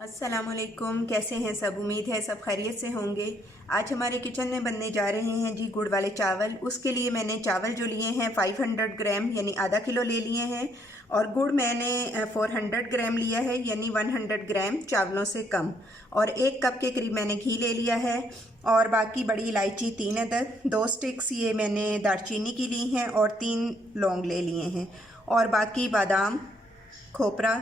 अस्सलामुअलैकुम, कैसे हैं सब। उम्मीद है सब खैरियत से होंगे। आज हमारे किचन में बनने जा रहे हैं जी गुड़ वाले चावल। उसके लिए मैंने चावल जो लिए हैं 500 ग्राम यानी आधा किलो ले लिए हैं, और गुड़ मैंने 400 ग्राम लिया है यानी 100 ग्राम चावलों से कम, और 1 कप के करीब मैंने घी ले लिया है। और बाकी बड़ी इलायची 3 अदद, 2 स्टिक्स ये मैंने दालचीनी की ली हैं, और 3 लौंग ले लिए हैं, और बाकी बादाम, खोपरा,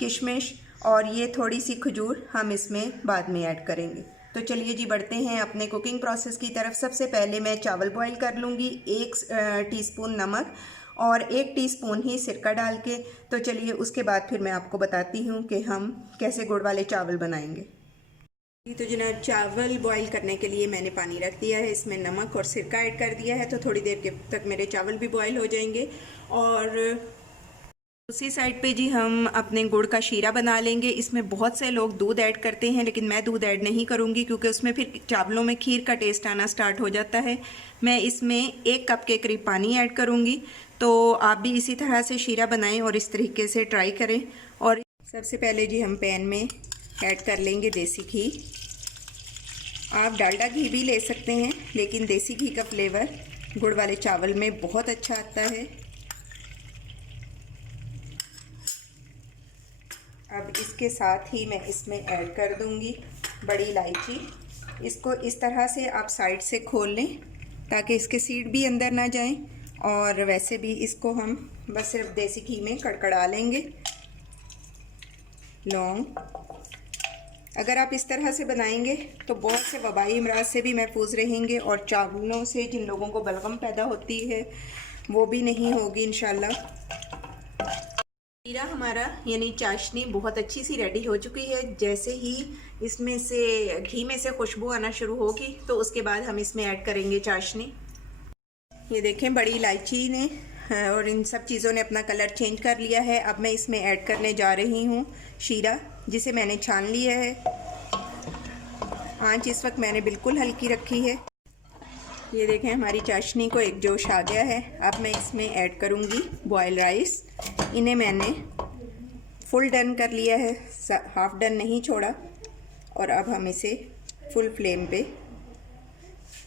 किशमिश और ये थोड़ी सी खजूर हम इसमें बाद में ऐड करेंगे। तो चलिए जी बढ़ते हैं अपने कुकिंग प्रोसेस की तरफ। सबसे पहले मैं चावल बॉईल कर लूँगी, 1 टीस्पून नमक और 1 टीस्पून ही सिरका डाल के। तो चलिए उसके बाद फिर मैं आपको बताती हूँ कि हम कैसे गुड़ वाले चावल बनाएंगे। तो जनाब, चावल बॉईल करने के लिए मैंने पानी रख दिया है, इसमें नमक और सिरका ऐड कर दिया है। तो थोड़ी देर के तक मेरे चावल भी बॉईल हो जाएंगे। और उसी साइड पे जी हम अपने गुड़ का शीरा बना लेंगे। इसमें बहुत से लोग दूध ऐड करते हैं, लेकिन मैं दूध ऐड नहीं करूँगी क्योंकि उसमें फिर चावलों में खीर का टेस्ट आना स्टार्ट हो जाता है। मैं इसमें 1 कप के करीब पानी ऐड करूँगी। तो आप भी इसी तरह से शीरा बनाएं और इस तरीके से ट्राई करें। और सबसे पहले जी हम पैन में ऐड कर लेंगे देसी घी। आप डालडा घी भी ले सकते हैं, लेकिन देसी घी का फ्लेवर गुड़ वाले चावल में बहुत अच्छा आता है। अब इसके साथ ही मैं इसमें ऐड कर दूंगी बड़ी इलायची। इसको इस तरह से आप साइड से खोल लें ताकि इसके सीड भी अंदर ना जाएं, और वैसे भी इसको हम बस सिर्फ देसी घी में कड़कड़ा लेंगे। लौंग, अगर आप इस तरह से बनाएंगे तो बहुत से वबाई अमराज से भी महफूज रहेंगे, और चावलों से जिन लोगों को बलगम पैदा होती है वो भी नहीं होगी इंशाल्लाह। शीरा हमारा यानी चाशनी बहुत अच्छी सी रेडी हो चुकी है। जैसे ही इसमें से घी में से खुशबू आना शुरू होगी तो उसके बाद हम इसमें ऐड करेंगे चाशनी। ये देखें, बड़ी इलायची ने और इन सब चीज़ों ने अपना कलर चेंज कर लिया है। अब मैं इसमें ऐड करने जा रही हूँ शीरा, जिसे मैंने छान लिया है। आंच इस वक्त मैंने बिल्कुल हल्की रखी है। ये देखें, हमारी चाशनी को एक जोश आ गया है। अब मैं इसमें ऐड करूँगी बॉयल राइस। इन्हें मैंने फुल डन कर लिया है, हाफ डन नहीं छोड़ा। और अब हम इसे फुल फ्लेम पे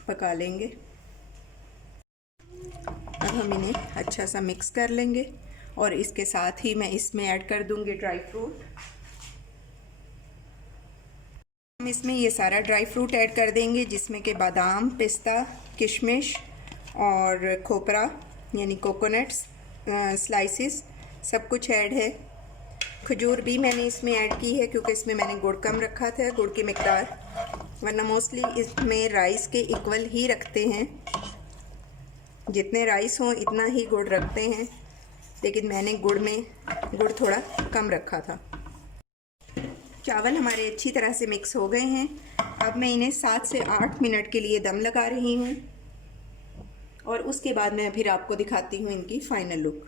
पका लेंगे। अब हम इन्हें अच्छा सा मिक्स कर लेंगे, और इसके साथ ही मैं इसमें ऐड कर दूँगी ड्राई फ्रूट। हम इसमें ये सारा ड्राई फ्रूट ऐड कर देंगे, जिसमें कि बादाम, पिस्ता, किशमिश और खोपरा यानी कोकोनट्स स्लाइसिस सब कुछ ऐड है। खजूर भी मैंने इसमें ऐड की है क्योंकि इसमें मैंने गुड़ कम रखा था, गुड़ की मिकदार, वरना मोस्टली इसमें राइस के इक्वल ही रखते हैं। जितने राइस हों इतना ही गुड़ रखते हैं, लेकिन मैंने गुड़ थोड़ा कम रखा था। चावल हमारे अच्छी तरह से मिक्स हो गए हैं। अब मैं इन्हें 7 से 8 मिनट के लिए दम लगा रही हूँ, और उसके बाद मैं फिर आपको दिखाती हूँ इनकी फाइनल लुक।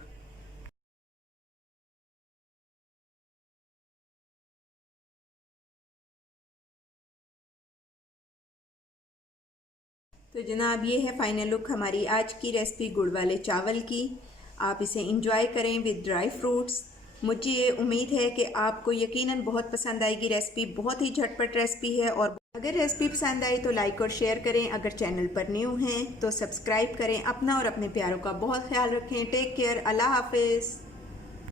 तो जनाब, ये है फाइनल लुक हमारी आज की रेसिपी गुड़ वाले चावल की। आप इसे इंजॉय करें विद ड्राई फ्रूट्स। मुझे ये उम्मीद है कि आपको यकीनन बहुत पसंद आएगी रेसिपी। बहुत ही झटपट रेसिपी है, और अगर रेसिपी पसंद आई तो लाइक और शेयर करें। अगर चैनल पर न्यू हैं तो सब्सक्राइब करें। अपना और अपने प्यारों का बहुत ख्याल रखें। टेक केयर, अल्लाह हाफिज़।